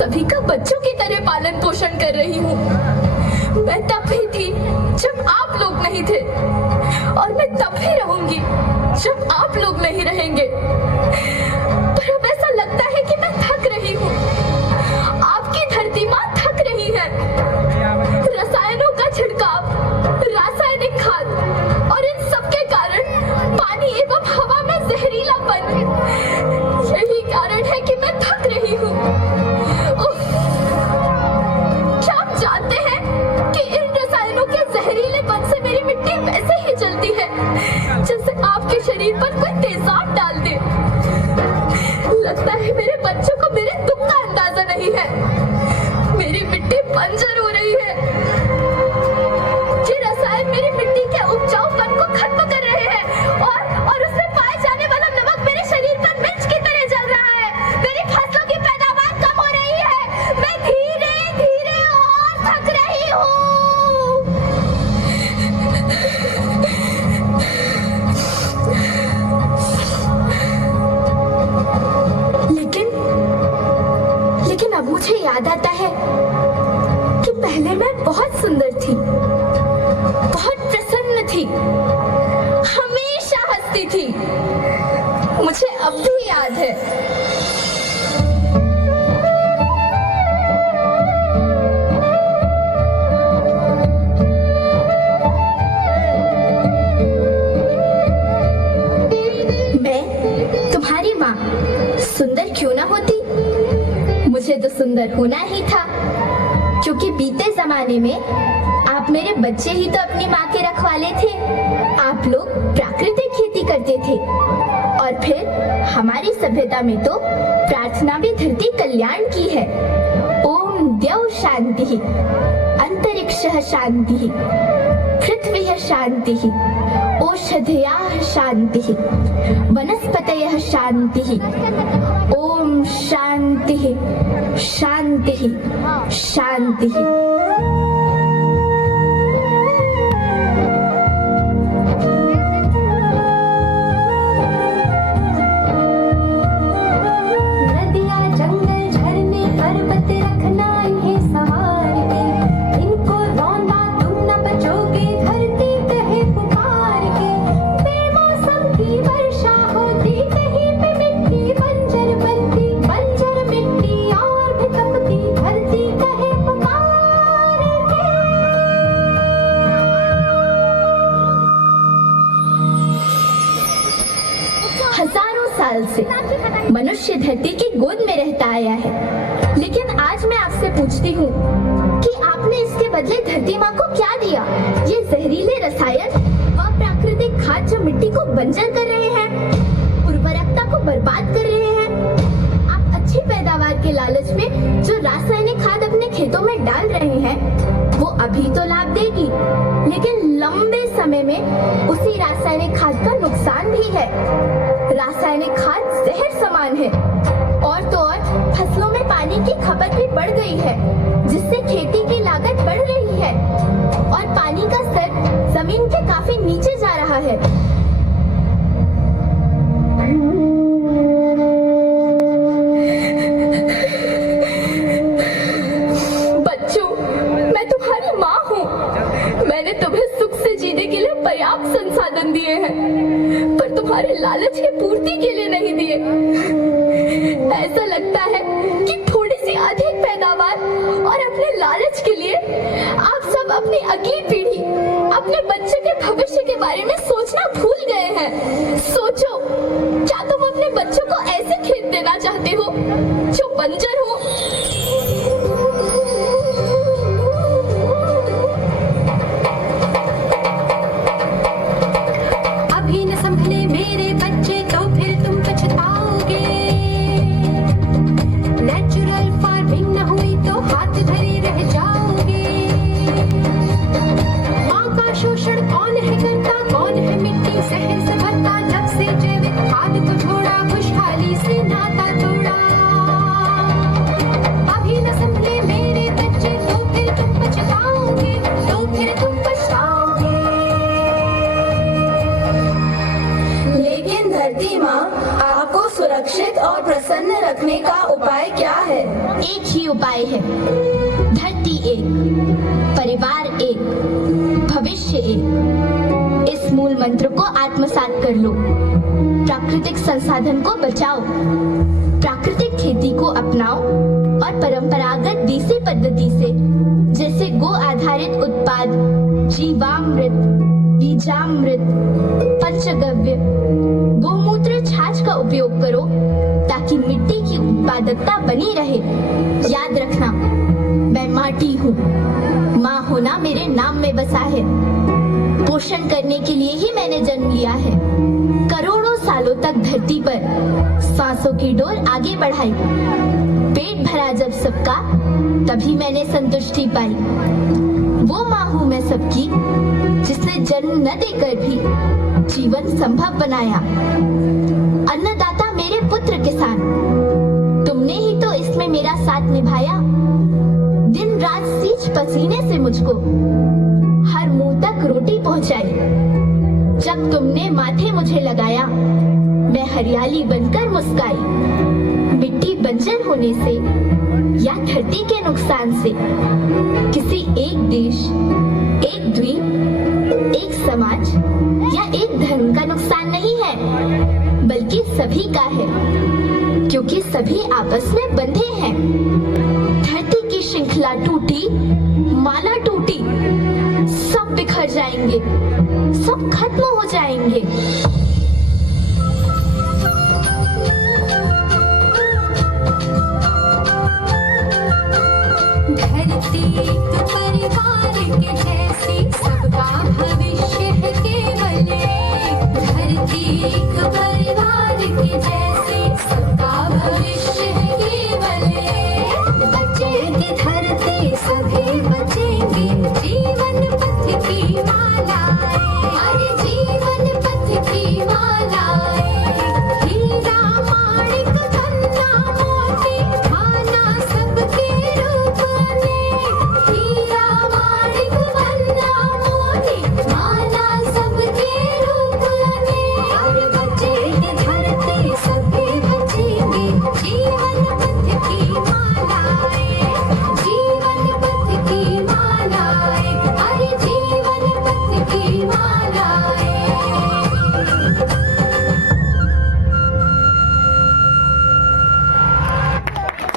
सभी का बच्चों की तरह पालन पोषण कर रही हूँ। मैं तब भी थी जब आप लोग नहीं थे, और मैं तब भी रहूंगी जब आप लोग नहीं रहेंगे। पर अब ऐसा लगता है कि मैं थक रही हूँ। आपकी धरती माँ थक रही है। रसायनों का छिड़काव, रासायनिक खाद और इन सब के कारण पानी एवं हवा में जहरीलापन, यही कारण है कि मैं थक रही हूँ। क्या आप जानते हैं कि इन रसायनों के जहरीलेपन से मेरी मिट्टी वैसे ही जलती है जैसे आपके शरीर पर कोई तेजाब डाल दे। लगता है मेरे बच्चों को मेरे दुख का अंदाजा नहीं है। मेरी मिट्टी बंजर हो रही है। ये रसायन मेरी मिट्टी के उपजाऊपन को खत्म कर रहे हैं और उसमें पाए जाने वाला नमक मेरे शरीर पर मिर्च की तरह जल रहा है। मेरी फसलों की पैदावार कम हो रही है। मैं धीरे धीरे और थक रही हूँ। लेकिन अब मुझे याद आता है कि पहले मैं बहुत सुंदर थी, बहुत प्रसन्न थी, हमेशा हंसती थी। मुझे अब भी याद है। मैं तुम्हारी माँ सुंदर क्यों ना होती, मुझे तो सुंदर होना ही था, क्योंकि बीते जमाने में आप मेरे बच्चे ही तो अपनी माँ के रखवाले थे। आप लोग प्राकृतिक खेती करते थे, और फिर हमारी सभ्यता में तो प्रार्थना भी धरती कल्याण की है। ओम द्यौ शांति, अंतरिक्षः शांति, पृथ्वी शांति, औषधयः शांति, वनस्पतयः शांति। ओम शांति शांति शांति। नदियाँ जंगल झरने पर्वत रखना इन्हें संवार के, इनको रौंदा तुम न बचोगे धरती कहे पुकार के। बेमौसम की वर्षा होती कहीं पे मिट्टी बंजर बनती, बंजर मिट्टी और भी तपती धरती कहे पुकार के। हजारों साल से मनुष्य धरती की गोद में रहता आया है, लेकिन आज मैं आपसे पूछती हूँ कि आपने इसके बदले धरती माँ को क्या दिया? ये जहरीले रसायन व प्राकृतिक खाद जो मिट्टी को बंजर कर रहे हैं, उर्वरकता को बर्बाद कर रहे हैं। आप अच्छी पैदावार के लालच में जो रासायनिक खाद अपने खेतों में डाल रहे हैं, वो अभी तो लाभ देगी, लेकिन लंबे समय में उसी रासायनिक खाद का नुकसान भी है। रासायनिक खाद जहर समान है, और तो और फसलों में पानी की खपत भी बढ़ गई है, जिससे खेती की लागत बढ़ रही है और पानी का स्तर जमीन के काफी नीचे जा रहा है। बच्चों, मैं तुम्हारी माँ हूँ। मैंने तुम्हें सुख से जीने के लिए पर्याप्त संसाधन दिए हैं, पर तुम्हारे लालच की पूर्ति के लिए नहीं दिए। ऐसा लगता है कि थोड़ी सी अधिक पैदावार और अपने लालच के लिए आप सब अपनी अगली पीढ़ी, अपने बच्चे के भविष्य के बारे में सोचना भूल गए हैं। सोचो, क्या तुम अपने बच्चों को ऐसे खेत देना चाहते हो जो बंजर हो? अभी न संभले मेरे बच्चे तो फिर तुम पछताओगे। नेचुरल फार्मिंग न हुई तो हाथ धरे रह जाओगे। माँ का शोषण कौन है करता, कौन है मिट्टी जहर से भरता? जब से जैविक खाद को छोड़ा, खुशहाली से नाता तोड़ा। सुरक्षित और प्रसन्न रखने का उपाय क्या है? एक ही उपाय है, धरती एक, परिवार एक, भविष्य एक। इस मूल मंत्र को आत्मसात कर लो। प्राकृतिक संसाधन को बचाओ, प्राकृतिक खेती को अपनाओ और परंपरागत देसी पद्धति से, जैसे गो आधारित उत्पाद, जीवामृत, बीजामृत, पंचगव्य, गोमूत्र, छाछ का उपयोग करो ताकि मिट्टी की उत्पादकता बनी रहे। याद रखना, मैं माटी हूँ, माँ होना मेरे नाम में बसा है। पोषण करने के लिए ही मैंने जन्म लिया है। करोड़ों सालों तक धरती पर सांसों की डोर आगे बढ़ाई। पेट भरा जब सबका, तभी मैंने संतुष्टि पाई। वो माँ हूँ मैं सबकी, जिसने जन्म न देकर भी जीवन संभव बनाया। अन्नदाता मेरे पुत्र किसान, तुमने ही तो इसमें मेरा साथ निभाया। दिन रात सींच पसीने से मुझको हर मुंह तक रोटी पहुंचाई। जब तुमने माथे मुझे लगाया, मैं हरियाली बनकर मुस्काई। मिट्टी बंजर होने से या धरती के नुकसान से किसी एक देश, एक द्वीप, एक समाज या एक धर्म का नुकसान नहीं है, बल्कि सभी का है, क्योंकि सभी आपस में बंधे हैं। धरती की श्रृंखला टूटी, माला टूटी, सब बिखर जाएंगे, सब खत्म हो जाएंगे। धरती एक परिवार के जैसी, सबका भविष्य है केवल एक। धरती एक परिवार के जैसी, सबका भविष्य